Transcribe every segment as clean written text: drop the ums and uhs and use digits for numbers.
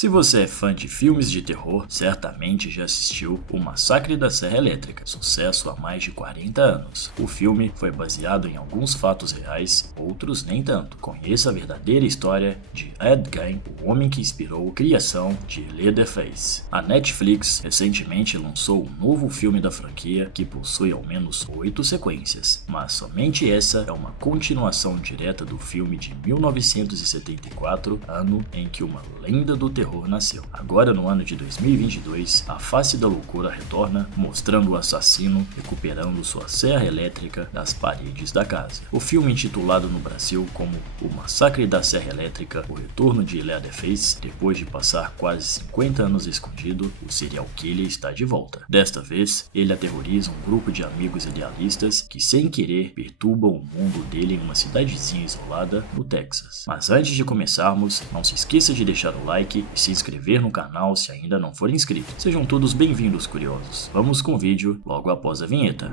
Se você é fã de filmes de terror, certamente já assistiu O Massacre da Serra Elétrica, sucesso há mais de 40 anos. O filme foi baseado em alguns fatos reais, outros nem tanto. Conheça a verdadeira história de Ed Gein, o homem que inspirou a criação de Leatherface. A Netflix recentemente lançou um novo filme da franquia que possui ao menos 8 sequências, mas somente essa é uma continuação direta do filme de 1974, ano em que uma lenda do terror nasceu. Agora, no ano de 2022, a face da loucura retorna, mostrando o assassino recuperando sua serra elétrica das paredes da casa. O filme, intitulado no Brasil como O Massacre da Serra Elétrica, o retorno de Leatherface, depois de passar quase 50 anos escondido, o serial killer está de volta. Desta vez, ele aterroriza um grupo de amigos idealistas que, sem querer, perturbam o mundo dele em uma cidadezinha isolada no Texas. Mas antes de começarmos, não se esqueça de deixar o like e se inscrever no canal se ainda não for inscrito. Sejam todos bem-vindos, curiosos. Vamos com o vídeo logo após a vinheta.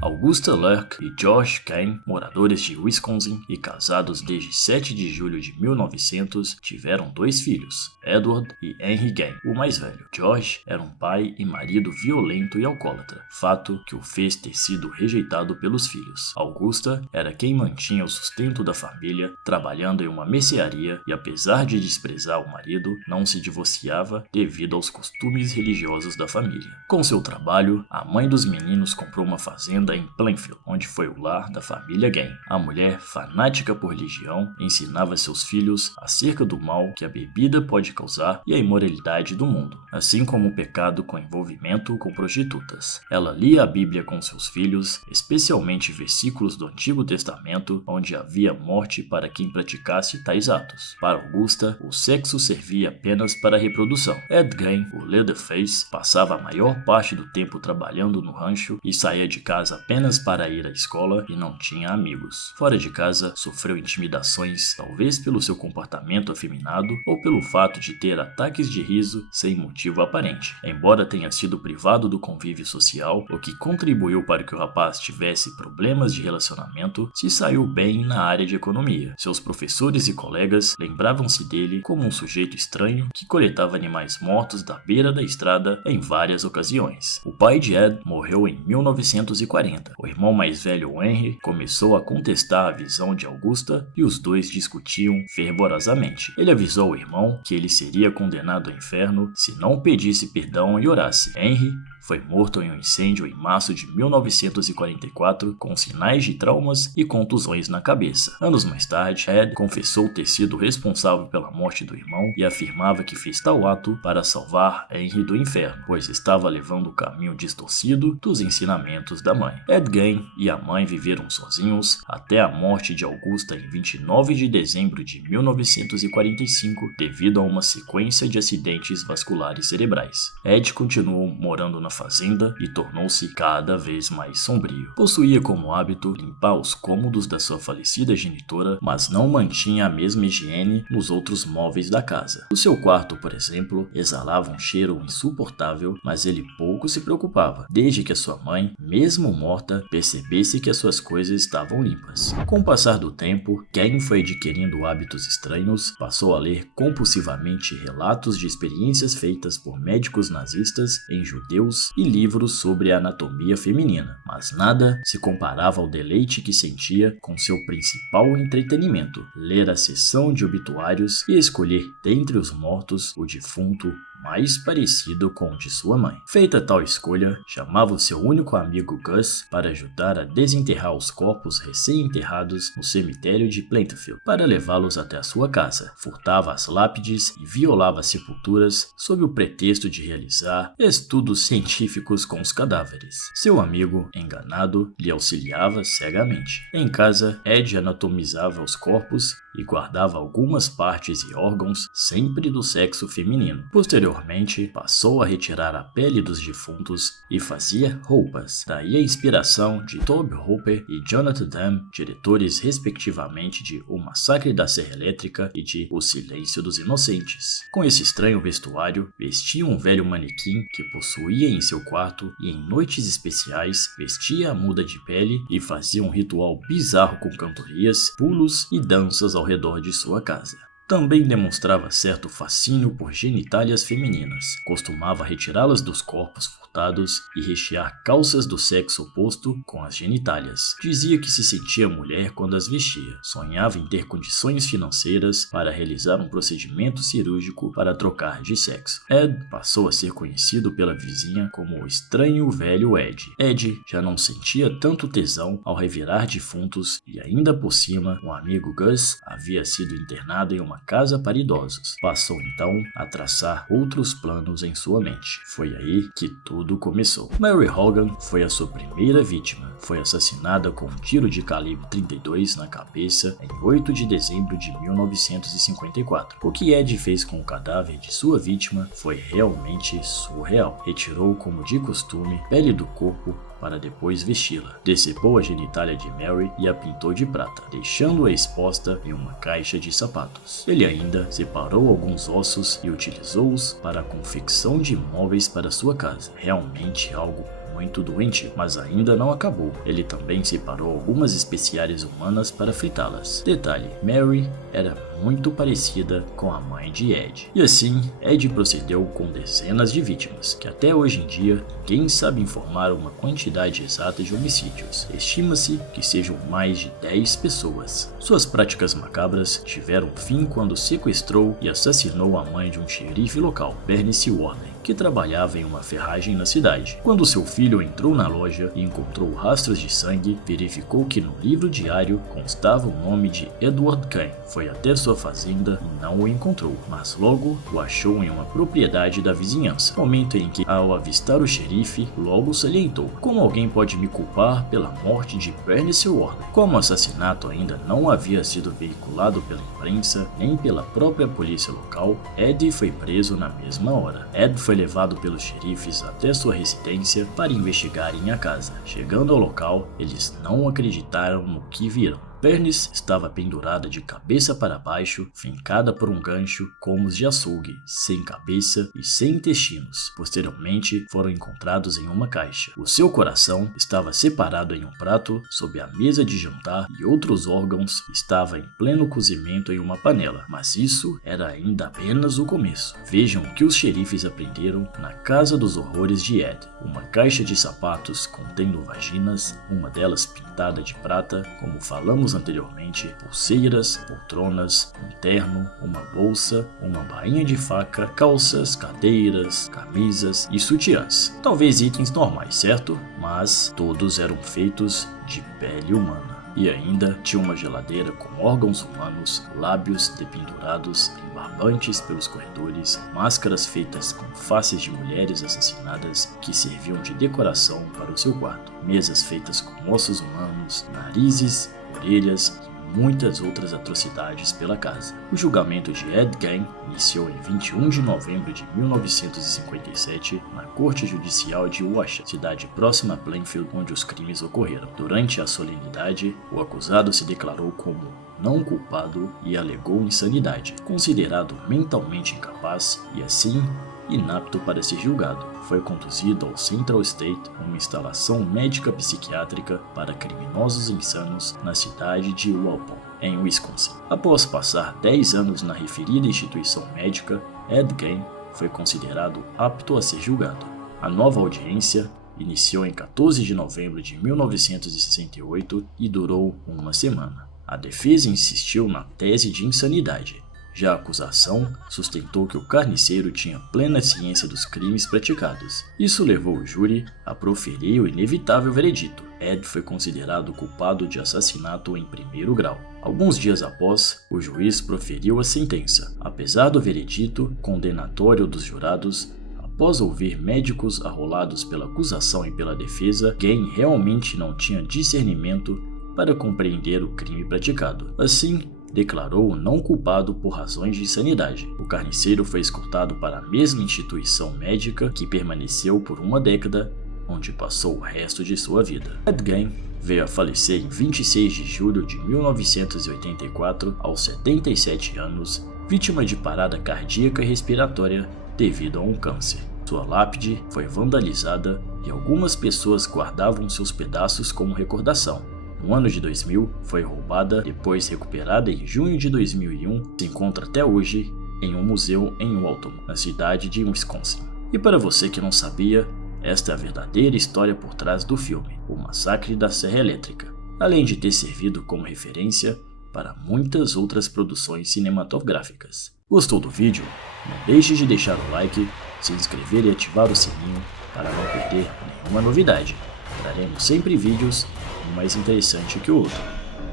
Augusta Lurk e Josh Gein, moradores de Wisconsin e casados desde 7 de julho de 1900, tiveram 2 filhos, Edward e Henry Gein, o mais velho. Josh era um pai e marido violento e alcoólatra, fato que o fez ter sido rejeitado pelos filhos. Augusta era quem mantinha o sustento da família, trabalhando em uma mercearia e, apesar de desprezar o marido, não se divorciava devido aos costumes religiosos da família. Com seu trabalho, a mãe dos meninos comprou uma fazenda em Plainfield, onde foi o lar da família Gein. A mulher, fanática por religião, ensinava seus filhos acerca do mal que a bebida pode causar e a imoralidade do mundo, assim como o pecado com envolvimento com prostitutas. Ela lia a Bíblia com seus filhos, especialmente versículos do Antigo Testamento, onde havia morte para quem praticasse tais atos. Para Augusta, o sexo servia apenas para a reprodução. Ed Gein, o Leatherface, passava a maior parte do tempo trabalhando no rancho e saía de casa apenas para ir à escola e não tinha amigos. Fora de casa, sofreu intimidações, talvez pelo seu comportamento afeminado ou pelo fato de ter ataques de riso sem motivo aparente. Embora tenha sido privado do convívio social, o que contribuiu para que o rapaz tivesse problemas de relacionamento, se saiu bem na área de economia. Seus professores e colegas lembravam-se dele como um sujeito estranho que coletava animais mortos da beira da estrada em várias ocasiões. O pai de Ed morreu em 1940. O irmão mais velho, Henry, começou a contestar a visão de Augusta e os dois discutiam fervorosamente. Ele avisou o irmão que ele seria condenado ao inferno se não pedisse perdão e orasse. Henry foi morto em um incêndio em março de 1944 com sinais de traumas e contusões na cabeça. Anos mais tarde, Ed confessou ter sido responsável pela morte do irmão e afirmava que fez tal ato para salvar Henry do inferno, pois estava levando o caminho distorcido dos ensinamentos da mãe. Ed Gein e a mãe viveram sozinhos até a morte de Augusta em 29 de dezembro de 1945 devido a uma sequência de acidentes vasculares cerebrais. Ed continuou morando na fazenda e tornou-se cada vez mais sombrio. Possuía como hábito limpar os cômodos da sua falecida genitora, mas não mantinha a mesma higiene nos outros móveis da casa. O seu quarto, por exemplo, exalava um cheiro insuportável, mas ele pouco se preocupava, desde que a sua mãe, mesmo morta, percebesse que as suas coisas estavam limpas. Com o passar do tempo, Gein foi adquirindo hábitos estranhos, passou a ler compulsivamente relatos de experiências feitas por médicos nazistas em judeus e livros sobre a anatomia feminina, mas nada se comparava ao deleite que sentia com seu principal entretenimento, ler a seção de obituários e escolher dentre os mortos o defunto mais parecido com o de sua mãe. Feita tal escolha, chamava o seu único amigo Gus para ajudar a desenterrar os corpos recém-enterrados no cemitério de Plainfield para levá-los até a sua casa. Furtava as lápides e violava as sepulturas sob o pretexto de realizar estudos científicos com os cadáveres. Seu amigo, enganado, lhe auxiliava cegamente. Em casa, Ed anatomizava os corpos e guardava algumas partes e órgãos sempre do sexo feminino. Posteriormente, Posteriormente, passou a retirar a pele dos defuntos e fazia roupas. Daí a inspiração de Tobe Hooper e Jonathan Demme, diretores respectivamente de O Massacre da Serra Elétrica e de O Silêncio dos Inocentes. Com esse estranho vestuário, vestia um velho manequim que possuía em seu quarto e em noites especiais vestia a muda de pele e fazia um ritual bizarro com cantorias, pulos e danças ao redor de sua casa. Também demonstrava certo fascínio por genitálias femininas. Costumava retirá-las dos corpos furtados e rechear calças do sexo oposto com as genitálias. Dizia que se sentia mulher quando as vestia. Sonhava em ter condições financeiras para realizar um procedimento cirúrgico para trocar de sexo. Ed passou a ser conhecido pela vizinha como o estranho velho Ed. Ed já não sentia tanto tesão ao revirar defuntos e ainda por cima, um amigo Gus havia sido internado em uma casa para idosos. Passou então a traçar outros planos em sua mente. Foi aí que tudo começou. Mary Hogan foi a sua primeira vítima. Foi assassinada com um tiro de calibre 32 na cabeça em 8 de dezembro de 1954. O que Ed fez com o cadáver de sua vítima foi realmente surreal. Retirou, como de costume, pele do corpo para depois vesti-la. Decepou a genitália de Mary e a pintou de prata, deixando-a exposta em uma caixa de sapatos. Ele ainda separou alguns ossos e utilizou-os para a confecção de móveis para sua casa. Realmente algo muito doente, mas ainda não acabou. Ele também separou algumas especiarias humanas para fritá-las. Detalhe, Mary era muito parecida com a mãe de Ed. E assim, Ed procedeu com dezenas de vítimas, que até hoje em dia ninguém sabe informar uma quantidade exata de homicídios. Estima-se que sejam mais de 10 pessoas. Suas práticas macabras tiveram fim quando sequestrou e assassinou a mãe de um xerife local, Bernice Warden, que trabalhava em uma ferragem na cidade. Quando seu filho entrou na loja e encontrou rastros de sangue, verificou que no livro diário constava o nome de Edward Kane. Foi até sua fazenda e não o encontrou, mas logo o achou em uma propriedade da vizinhança. Momento em que, ao avistar o xerife, logo salientou: como alguém pode me culpar pela morte de Bernice Warden? Como o assassinato ainda não havia sido veiculado pela imprensa nem pela própria polícia local, Ed foi preso na mesma hora. Ed foi levado pelos xerifes até sua residência para investigarem a casa. Chegando ao local, eles não acreditaram no que viram. Bernice estava pendurada de cabeça para baixo, fincada por um gancho, como os de açougue, sem cabeça e sem intestinos. Posteriormente, foram encontrados em uma caixa. O seu coração estava separado em um prato sob a mesa de jantar e outros órgãos estavam em pleno cozimento em uma panela. Mas isso era ainda apenas o começo. Vejam o que os xerifes aprenderam na Casa dos Horrores de Ed. Uma caixa de sapatos contendo vaginas, uma delas pintada de prata, como falamos anteriormente, pulseiras, poltronas, um terno, uma bolsa, uma bainha de faca, calças, cadeiras, camisas e sutiãs. Talvez itens normais, certo? Mas todos eram feitos de pele humana. E ainda tinha uma geladeira com órgãos humanos, lábios dependurados em barbantes pelos corredores, máscaras feitas com faces de mulheres assassinadas que serviam de decoração para o seu quarto, mesas feitas com ossos humanos, narizes, orelhas e muitas outras atrocidades pela casa. O julgamento de Ed Gein iniciou em 21 de novembro de 1957 na Corte Judicial de Washington, cidade próxima a Plainfield, onde os crimes ocorreram. Durante a solenidade, o acusado se declarou como não culpado e alegou insanidade, considerado mentalmente incapaz e assim inapto para ser julgado. Foi conduzido ao Central State, uma instalação médica psiquiátrica para criminosos insanos na cidade de Walpole, em Wisconsin. Após passar 10 anos na referida instituição médica, Ed Gein foi considerado apto a ser julgado. A nova audiência iniciou em 14 de novembro de 1968 e durou uma semana. A defesa insistiu na tese de insanidade. Já a acusação sustentou que o carniceiro tinha plena ciência dos crimes praticados. Isso levou o júri a proferir o inevitável veredito. Ed foi considerado culpado de assassinato em primeiro grau. Alguns dias após, o juiz proferiu a sentença. Apesar do veredito condenatório dos jurados, após ouvir médicos arrolados pela acusação e pela defesa, Gein realmente não tinha discernimento para compreender o crime praticado. Assim, declarou o não culpado por razões de sanidade. O carniceiro foi escoltado para a mesma instituição médica que permaneceu por uma década, onde passou o resto de sua vida. Ed Gein veio a falecer em 26 de julho de 1984, aos 77 anos, vítima de parada cardíaca e respiratória devido a um câncer. Sua lápide foi vandalizada e algumas pessoas guardavam seus pedaços como recordação. No ano de 2000, foi roubada, depois recuperada em junho de 2001, se encontra até hoje em um museu em Walton, na cidade de Wisconsin. E para você que não sabia, esta é a verdadeira história por trás do filme, O Massacre da Serra Elétrica, além de ter servido como referência para muitas outras produções cinematográficas. Gostou do vídeo? Não deixe de deixar o like, se inscrever e ativar o sininho para não perder nenhuma novidade. Traremos sempre vídeos, um mais interessante que o outro.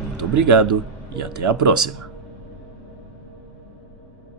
Muito obrigado e até a próxima!